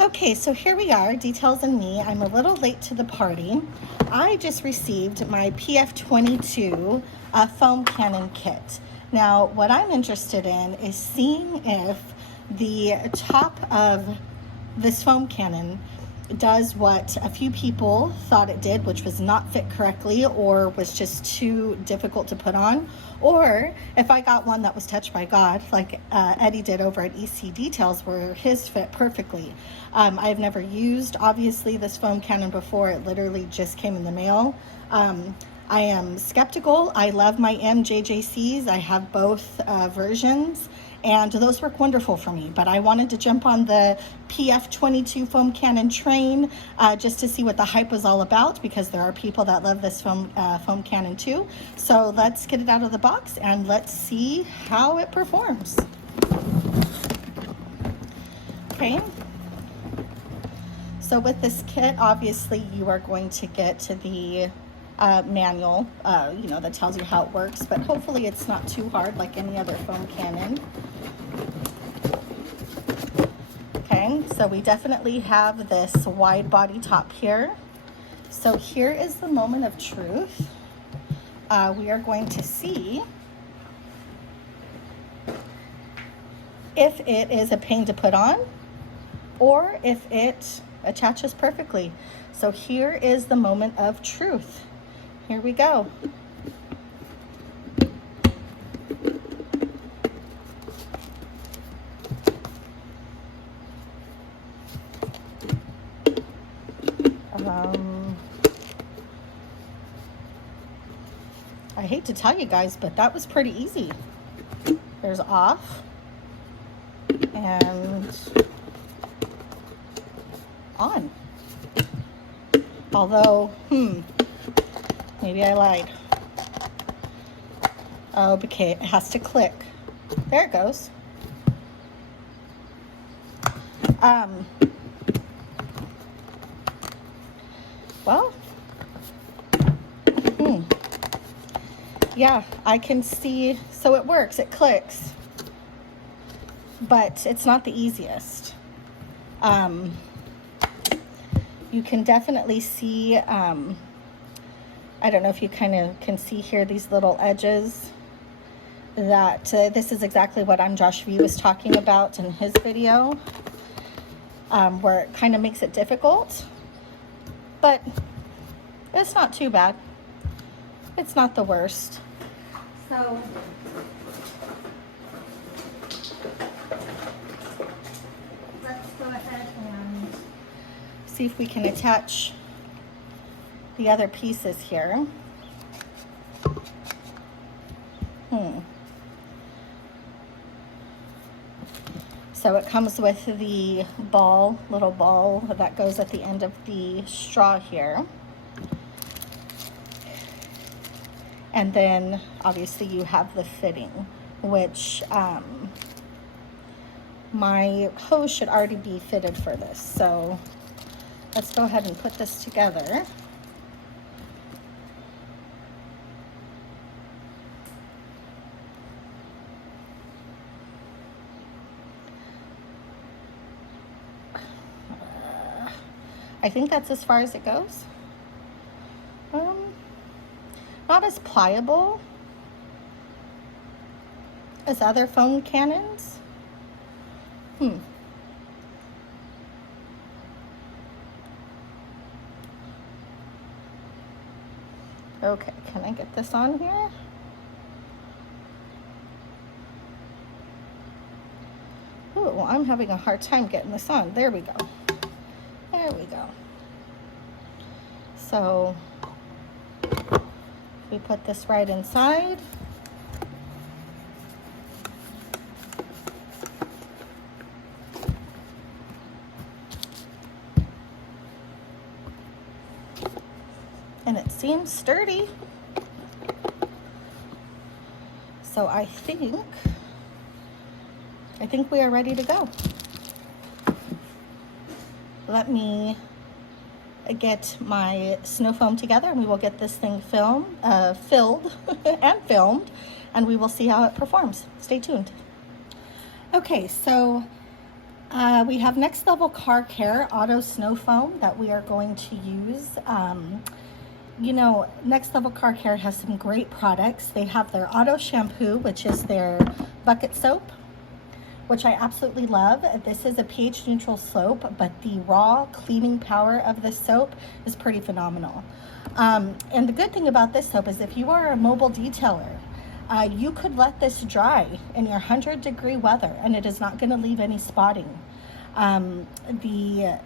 Okay, so here we are, details and me. I'm a little late to the party. I just received my PF22 foam cannon kit. Now, what I'm interested in is seeing if the top of this foam cannon does what a few people thought it did, which was not fit correctly or was just too difficult to put on, or if I got one that was touched by God, like Eddie did over at EC Details, where his fit perfectly. I've never used, obviously, this foam cannon before. It literally just came in the mail. I am skeptical. I love my MJJCs. I have both versions, and those work wonderful for me. But I wanted to jump on the PF22 foam cannon train just to see what the hype was all about, because there are people that love this foam cannon too. So let's get it out of the box and let's see how it performs. Okay. So with this kit, obviously you are going to get to the manual, that tells you how it works, but hopefully it's not too hard like any other foam cannon. Okay, so we definitely have this wide body top here. So here is the moment of truth. We are going to see if it is a pain to put on or if it attaches perfectly. So here is the moment of truth. Here we go. I hate to tell you guys, but that was pretty easy. There's off and on. Although, maybe I lied. Oh, okay, it has to click. There it goes. Well, yeah, I can see, so it works, it clicks, but it's not the easiest. You can definitely see, I don't know if you kind of can see here these little edges, that this is exactly what Josh V was talking about in his video, where it kind of makes it difficult, but it's not too bad. It's not the worst. So let's go ahead and see if we can attach the other pieces here. So it comes with the little ball that goes at the end of the straw here. And then obviously you have the fitting, which my hose should already be fitted for this. So let's go ahead and put this together. I think that's as far as it goes. Not as pliable as other foam cannons. Okay, can I get this on here? Ooh, well, I'm having a hard time getting this on. There we go. There we go. So we put this right inside. And it seems sturdy. So I think we are ready to go. Let me get my snow foam together and we will get this thing filled and filmed, and we will see how it performs. Stay tuned. Okay, so We have Next Level Car Care Auto Snow Foam that we are going to use. You know, Next Level Car Care has some great products. They have their auto shampoo, which is their bucket soap, which I absolutely love. This is a pH neutral soap, but the raw cleaning power of this soap is pretty phenomenal. And the good thing about this soap is if you are a mobile detailer, you could let this dry in your 100-degree weather and it is not going to leave any spotting. The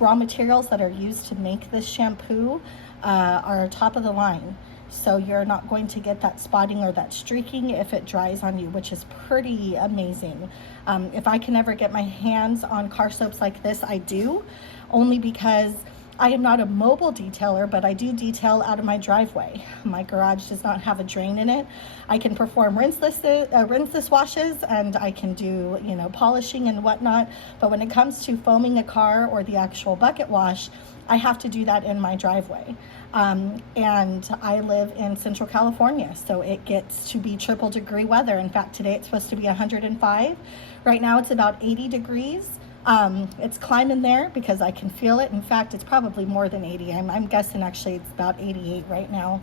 raw materials that are used to make this shampoo are top of the line. So you're not going to get that spotting or that streaking if it dries on you, which is pretty amazing. If I can ever get my hands on car soaps like this, I do, only because I am not a mobile detailer, but I do detail out of my driveway. My garage does not have a drain in it. I can perform rinseless washes, and I can do, you know, polishing and whatnot. But when it comes to foaming a car or the actual bucket wash, I have to do that in my driveway. And I live in Central California, so it gets to be triple degree weather. In fact, today it's supposed to be 105. Right now it's about 80 degrees. It's climbing there because I can feel it. In fact, it's probably more than 80. I'm guessing actually it's about 88 right now,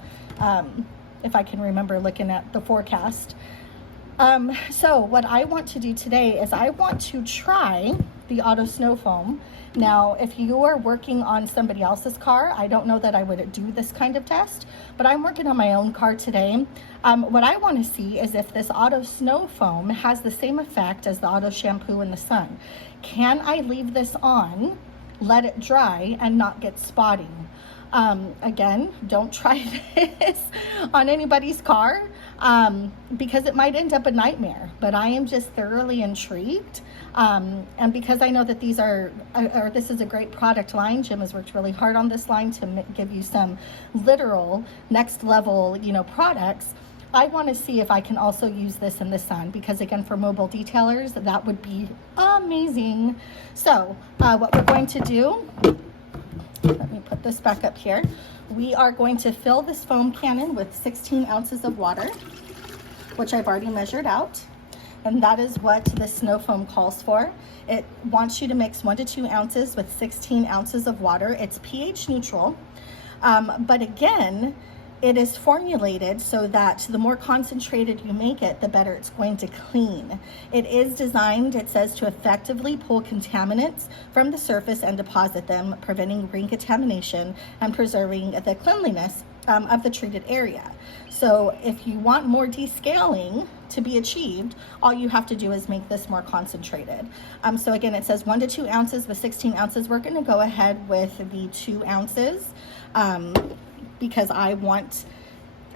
if I can remember looking at the forecast. So what I want to do today is I want to try the Auto Snow Foam. Now, if you are working on somebody else's car, I don't know that I would do this kind of test, but I'm working on my own car today. What I want to see is if this Auto Snow Foam has the same effect as the Auto Shampoo in the sun. Can I leave this on, let it dry, and not get spotting? Again, don't try this on anybody's car because it might end up a nightmare, but I am just thoroughly intrigued. And because I know that this is a great product line, Jim has worked really hard on this line to give you some literal next level, you know, products. I want to see if I can also use this in the sun because, again, for mobile detailers, that would be amazing. So what we're going to do, let me put this back up here. We are going to fill this foam cannon with 16 ounces of water, which I've already measured out. And that is what the Snow Foam calls for. It wants you to mix 1 to 2 ounces with 16 ounces of water. It's pH neutral. But again, it is formulated so that the more concentrated you make it, the better it's going to clean. It is designed, it says, to effectively pull contaminants from the surface and deposit them, preventing recontamination and preserving the cleanliness of the treated area. So if you want more descaling to be achieved, all you have to do is make this more concentrated. So again, it says 1 to 2 ounces with 16 ounces. We're going to go ahead with the 2 ounces. Because I want,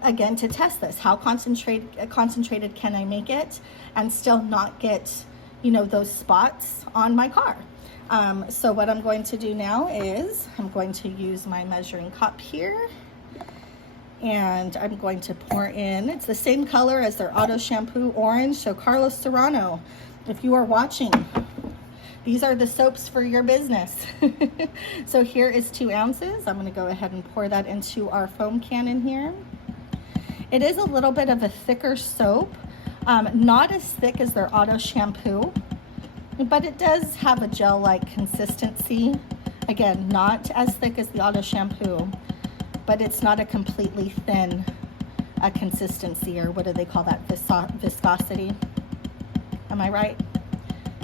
again, to test this. How concentrated can I make it and still not get, you know, those spots on my car? So what I'm going to do now is I'm going to use my measuring cup here, and I'm going to pour in, it's the same color as their Auto Shampoo, orange. So Carlos Serrano, if you are watching, these are the soaps for your business. So here is 2 ounces. I'm going to go ahead and pour that into our foam cannon here. It is a little bit of a thicker soap, not as thick as their Auto Shampoo, but it does have a gel-like consistency. Again, not as thick as the Auto Shampoo, but it's not a completely thin consistency, or what do they call that, viscosity? Am I right?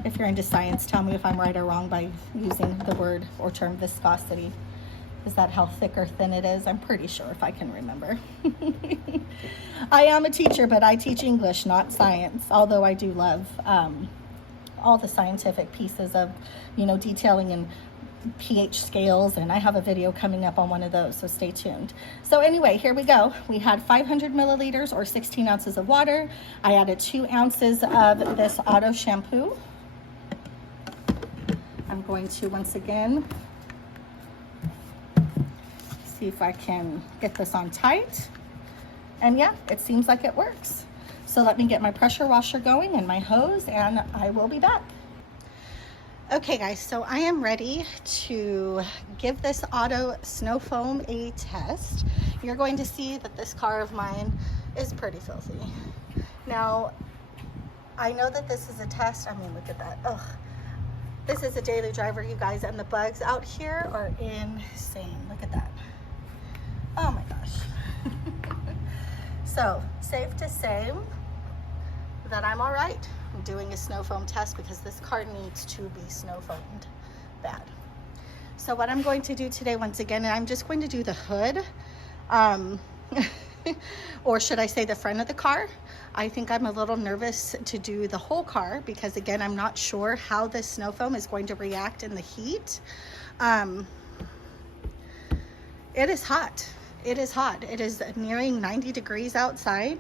If you're into science, tell me if I'm right or wrong by using the word or term viscosity. Is that how thick or thin it is? I'm pretty sure, if I can remember. I am a teacher, but I teach English, not science, although I do love all the scientific pieces of, you know, detailing and pH scales, and I have a video coming up on one of those, so stay tuned. So anyway, here we go. We had 500 milliliters or 16 ounces of water. I added 2 ounces of this Auto Shampoo. I'm going to once again see if I can get this on tight. And yeah, it seems like it works. So let me get my pressure washer going and my hose, and I will be back. Okay guys, so I am ready to give this Auto Snow Foam a test. You're going to see that this car of mine is pretty filthy. Now, I know that this is a test. I mean, look at that. Ugh. This is a daily driver, you guys, and the bugs out here are insane. Look at that. Oh my gosh. So, safe to say that I'm all right. I'm doing a snow foam test because this car needs to be snow foamed bad. So what I'm going to do today, once again, I'm just going to do the hood, or should I say the front of the car. I think I'm a little nervous to do the whole car because, again, I'm not sure how this snow foam is going to react in the heat. It is hot. It is hot. It is nearing 90 degrees outside.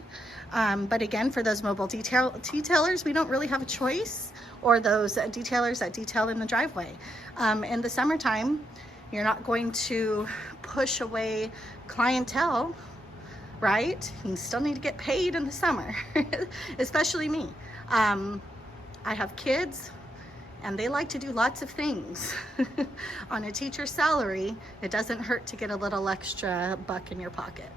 But again, for those mobile detailers, we don't really have a choice, or those detailers that detail in the driveway. In the summertime, you're not going to push away clientele, right? You still need to get paid in the summer, especially me. I have kids and they like to do lots of things. On a teacher's salary, it doesn't hurt to get a little extra buck in your pocket.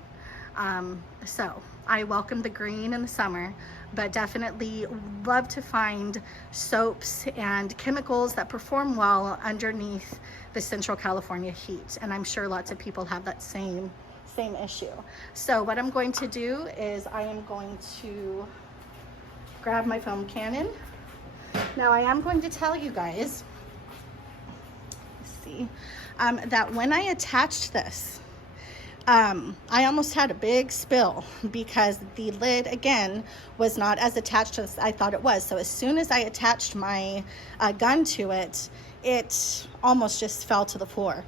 So I welcome the green in the summer, but definitely love to find soaps and chemicals that perform well underneath the Central California heat. And I'm sure lots of people have that same issue. So what I'm going to do is I am going to grab my foam cannon. Now I am going to tell you guys, let's see, that when I attached this, I almost had a big spill because the lid, again, was not as attached as I thought it was. So as soon as I attached my gun to it, it almost just fell to the floor.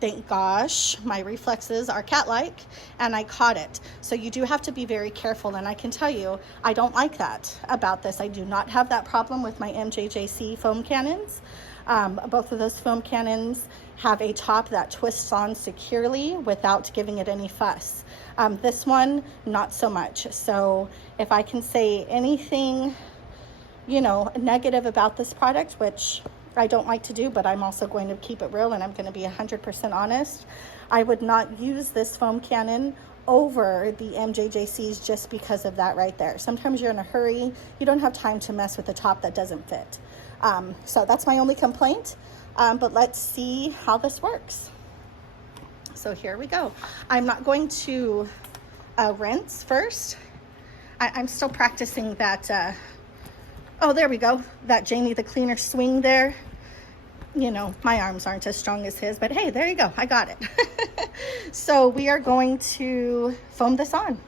Thank gosh, my reflexes are cat-like and I caught it. So you do have to be very careful, and I can tell you, I don't like that about this. I do not have that problem with my MJJC foam cannons. Both of those foam cannons have a top that twists on securely without giving it any fuss. This one, not so much. So if I can say anything, you know, negative about this product, which I don't like to do, but I'm also going to keep it real and I'm going to be 100% honest, I would not use this foam cannon over the MJJCs just because of that right there. Sometimes you're in a hurry, you don't have time to mess with the top that doesn't fit. So that's my only complaint, but let's see how this works. So here we go. I'm not going to rinse first. I'm still practicing that, oh, there we go, that Jamie the Cleaner swing there. You know, my arms aren't as strong as his, but hey, there you go, I got it. So we are going to foam this on.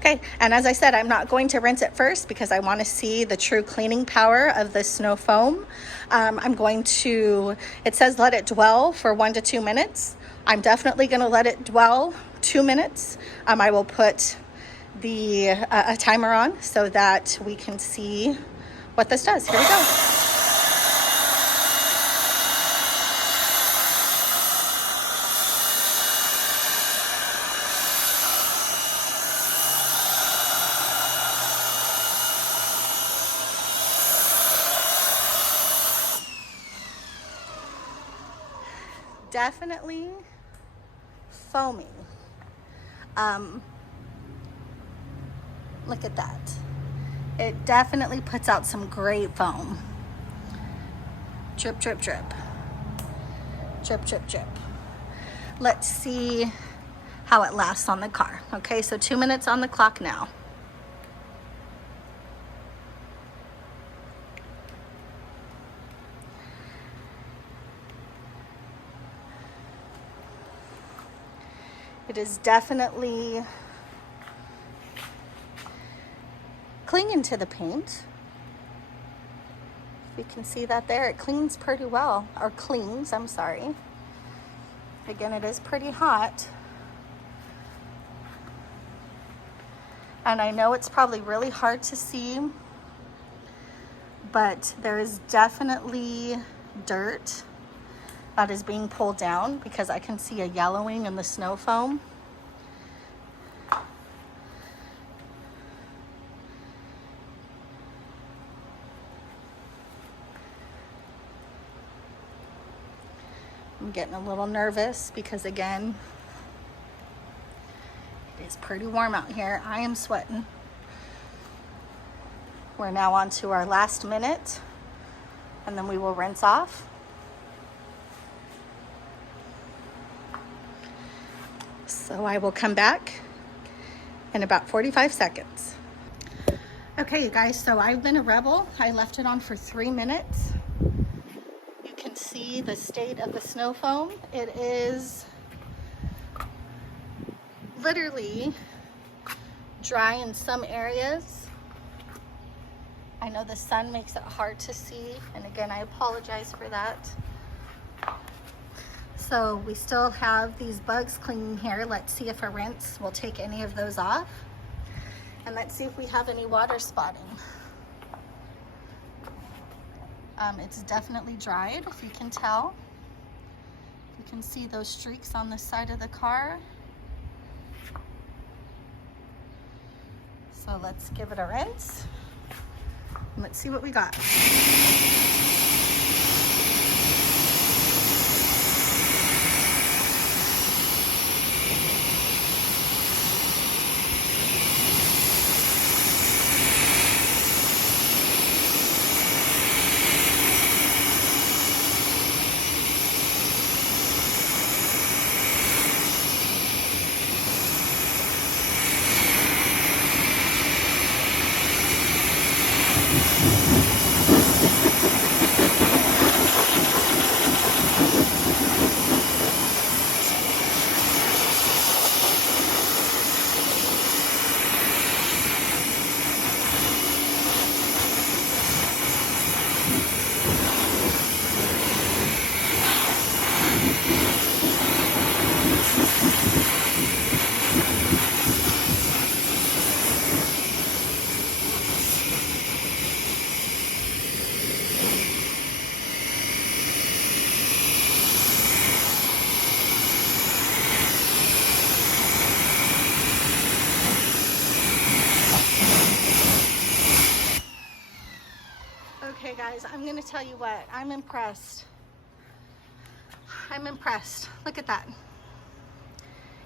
Okay, and as I said, I'm not going to rinse it first because I want to see the true cleaning power of the snow foam. I'm going to, it says let it dwell for 1 to 2 minutes. I'm definitely going to let it dwell 2 minutes. I will put the a timer on so that we can see what this does. Here we go. Definitely foaming. Look at that. It definitely puts out some great foam. Drip, drip, drip. Drip, drip, drip. Let's see how it lasts on the car. Okay, so 2 minutes on the clock now. It is definitely clinging to the paint. You can see that there. It cleans pretty well, or cleans, I'm sorry. Again, it is pretty hot. And I know it's probably really hard to see, but there is definitely dirt that is being pulled down because I can see a yellowing in the snow foam. I'm getting a little nervous because, again, it is pretty warm out here. I am sweating. We're now on to our last minute and then we will rinse off. So I will come back in about 45 seconds. Okay, you guys, so I've been a rebel. I left it on for 3 minutes. You can see the state of the snow foam. It is literally dry in some areas. I know the sun makes it hard to see, and again, I apologize for that. So we still have these bugs clinging here. Let's see if a rinse will take any of those off. And let's see if we have any water spotting. It's definitely dried, if you can tell. You can see those streaks on the side of the car. So let's give it a rinse. And let's see what we got. Okay guys, I'm gonna tell you what, I'm impressed. I'm impressed. Look at that.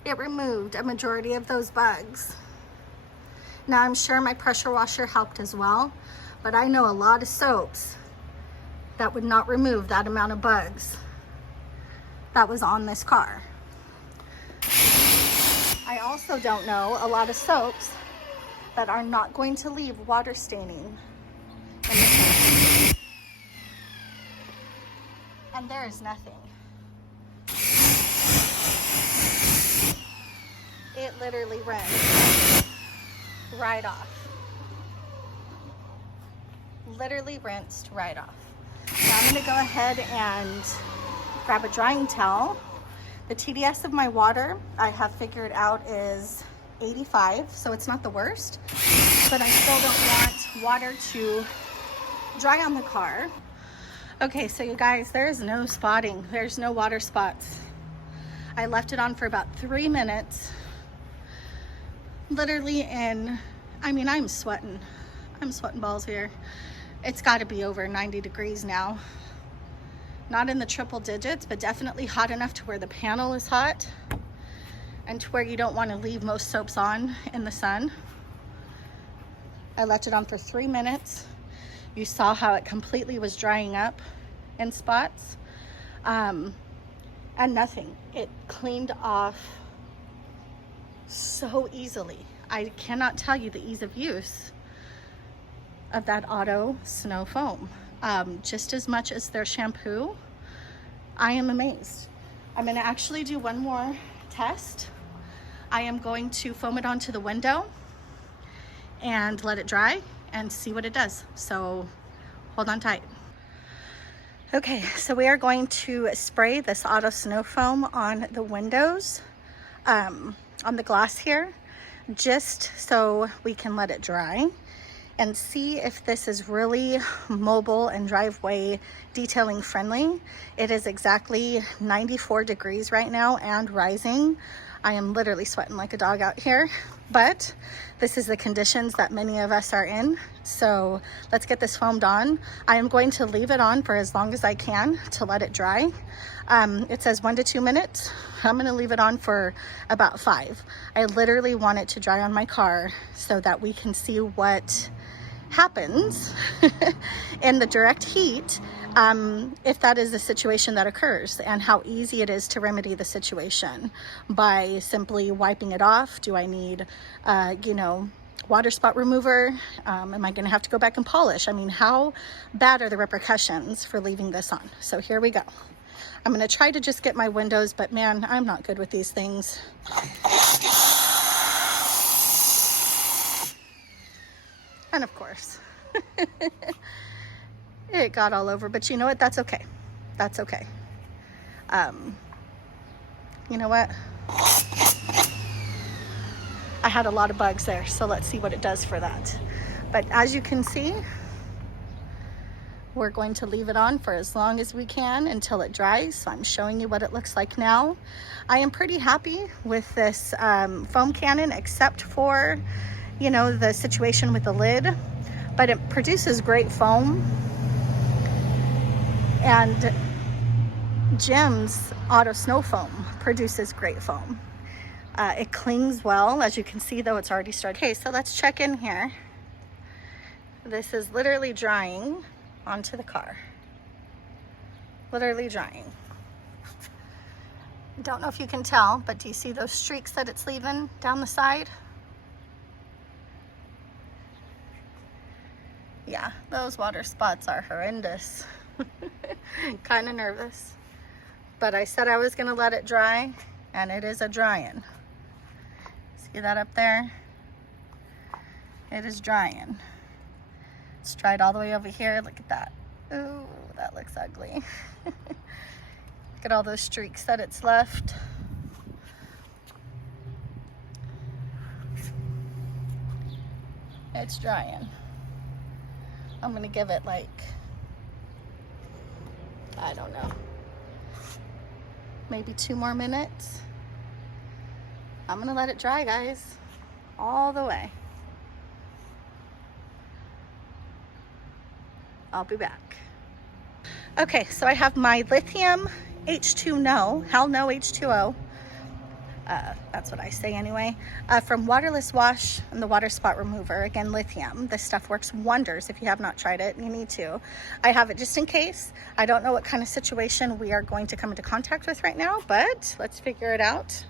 It removed a majority of those bugs. Now I'm sure my pressure washer helped as well, but I know a lot of soaps that would not remove that amount of bugs that was on this car. I also don't know a lot of soaps that are not going to leave water staining in the car. And there is nothing. It literally rinsed right off. Literally rinsed right off. Now I'm gonna go ahead and grab a drying towel. The TDS of my water, I have figured out, is 85, so it's not the worst, but I still don't want water to dry on the car. Okay, so you guys, there is no spotting. There's no water spots. I left it on for about 3 minutes. Literally I'm sweating. I'm sweating balls here. It's gotta be over 90 degrees now. Not in the triple digits, but definitely hot enough to where the panel is hot and to where you don't wanna leave most soaps on in the sun. I left it on for 3 minutes. You saw how it completely was drying up in spots, and nothing. It cleaned off so easily. I cannot tell you the ease of use of that auto snow foam. Just as much as their shampoo, I am amazed. I'm gonna actually do one more test. I am going to foam it onto the window and let it dry and see what it does. So hold on tight. Okay, so we are going to spray this auto snow foam on the windows, on the glass here, just so we can let it dry and see if this is really mobile and driveway detailing friendly. It is exactly 94 degrees right now and rising. I am literally sweating like a dog out here, but this is the conditions that many of us are in. So let's get this foamed on. I am going to leave it on for as long as I can to let it dry. It says 1 to 2 minutes. I'm gonna leave it on for about 5. I literally want it to dry on my car so that we can see what happens in the direct heat, if that is the situation that occurs, and how easy it is to remedy the situation by simply wiping it off. Do I need, water spot remover? Am I going to have to go back and polish? I mean, how bad are the repercussions for leaving this on? So here we go. I'm going to try to just get my windows, but man, I'm not good with these things. And of course, it got all over, but you know what? That's okay. That's okay. You know what? I had a lot of bugs there, so let's see what it does for that. But as you can see, we're going to leave it on for as long as we can until it dries. So I'm showing you what it looks like now. I am pretty happy with this foam cannon, except for, the situation with the lid, but it produces great foam. And Jim's Auto Snow Foam produces great foam. It clings well, as you can see, though it's already started. Okay, so let's check in here. This is literally drying onto the car. Literally drying. Don't know if you can tell, but do you see those streaks that it's leaving down the side? Yeah, those water spots are horrendous. Kind of nervous. But I said I was going to let it dry, and it is a drying. See that up there? It is drying. It's dried all the way over here. Look at that. Ooh, that looks ugly. Look at all those streaks that it's left. It's drying. I'm going to give it like, I don't know, maybe 2 more minutes. I'm going to let it dry, guys, all the way. I'll be back. Okay, so I have my lithium H2No, hell no H2O. That's what I say anyway, from Waterless Wash and the Water Spot Remover. Again, lithium. This stuff works wonders. If you have not tried it, you need to. I have it just in case. I don't know what kind of situation we are going to come into contact with right now, but let's figure it out.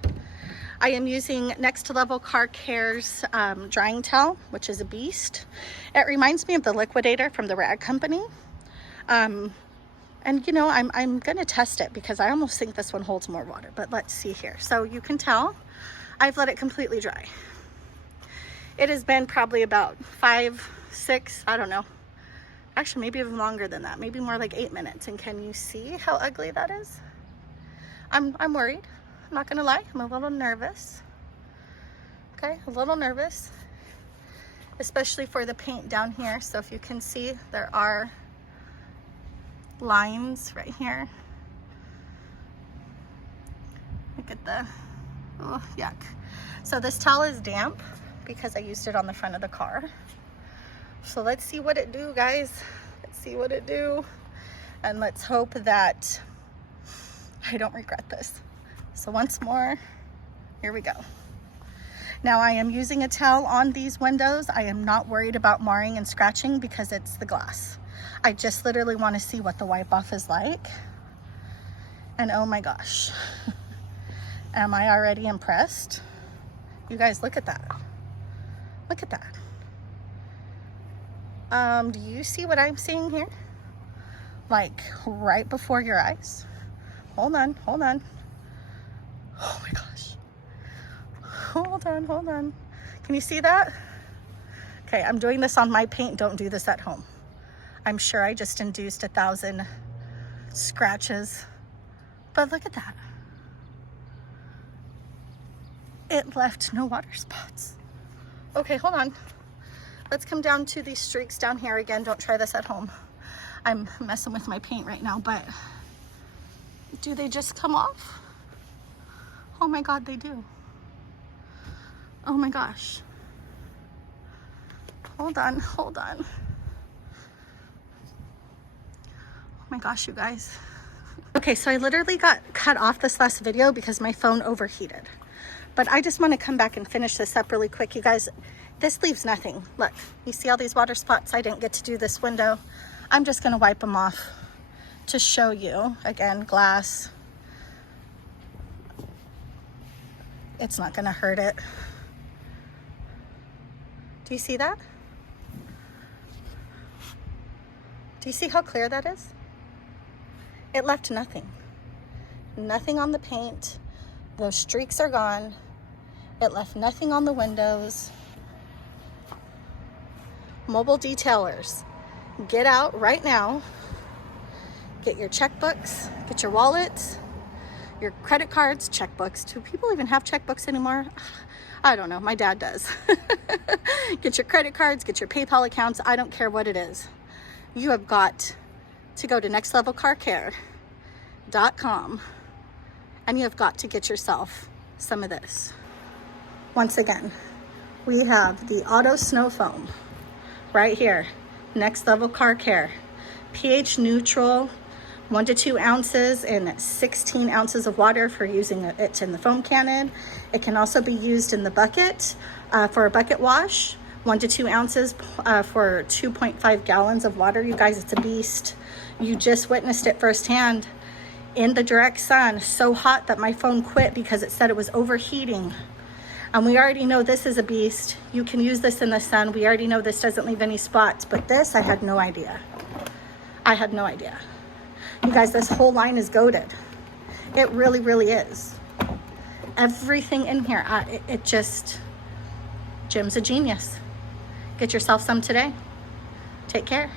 I am using Next Level Car Care's drying towel, which is a beast. It reminds me of the Liquidator from the Rag Company. And I'm gonna test it because I almost think this one holds more water, but let's see here. So you can tell I've let it completely dry. It has been probably about 5, 6, I don't know. Actually, maybe even longer than that, maybe more like 8 minutes. And can you see how ugly that is? I'm worried, I'm not gonna lie. I'm a little nervous. Okay, a little nervous, especially for the paint down here. So if you can see, there are lines right here. Look at the, oh, yuck. So this towel is damp because I used it on the front of the car. So let's see what it do, guys. Let's see what it do. And let's hope that I don't regret this. So once more, here we go. Now I am using a towel on these windows. I am not worried about marring and scratching because it's the glass. I just literally want to see what the wipe off is like. And oh my gosh, am I already impressed? You guys, look at that. Look at that. Do you see what I'm seeing here? Like right before your eyes. Hold on, hold on. Oh my gosh. Hold on, hold on. Can you see that? Okay, I'm doing this on my paint. Don't do this at home. I'm sure I just induced 1,000 scratches, but look at that. It left no water spots. Okay, hold on. Let's come down to these streaks down here again. Don't try this at home. I'm messing with my paint right now, but do they just come off? Oh my God, they do. Oh my gosh. Hold on, hold on. Oh my gosh, you guys. Okay, so I literally got cut off this last video because my phone overheated. But I just want to come back and finish this up really quick. You guys, this leaves nothing. Look, you see all these water spots? I didn't get to do this window. I'm just going to wipe them off to show you. Again, glass. It's not going to hurt it. Do you see that? Do you see how clear that is? It left nothing. Nothing on the paint. Those streaks are gone. It left nothing on the windows. Mobile detailers, get out right now. Get your checkbooks, get your wallets, your credit cards, checkbooks. Do people even have checkbooks anymore? I don't know, my dad does. Get your credit cards, get your PayPal accounts, I don't care what it is. You have got to go to nextlevelcarcare.com and you have got to get yourself some of this. Once again, we have the Auto Snow Foam right here, Next Level Car Care, pH neutral, 1 to 2 ounces in 16 ounces of water for using it in the foam cannon. It can also be used in the bucket for a bucket wash, 1 to 2 ounces for 2.5 gallons of water. You guys, it's a beast. You just witnessed it firsthand in the direct sun, so hot that my phone quit because it said it was overheating. And we already know this is a beast. You can use this in the sun. We already know this doesn't leave any spots, but this, I had no idea. I had no idea. You guys, this whole line is goated. It really, really is. Everything in here, it just, Jim's a genius. Get yourself some today. Take care.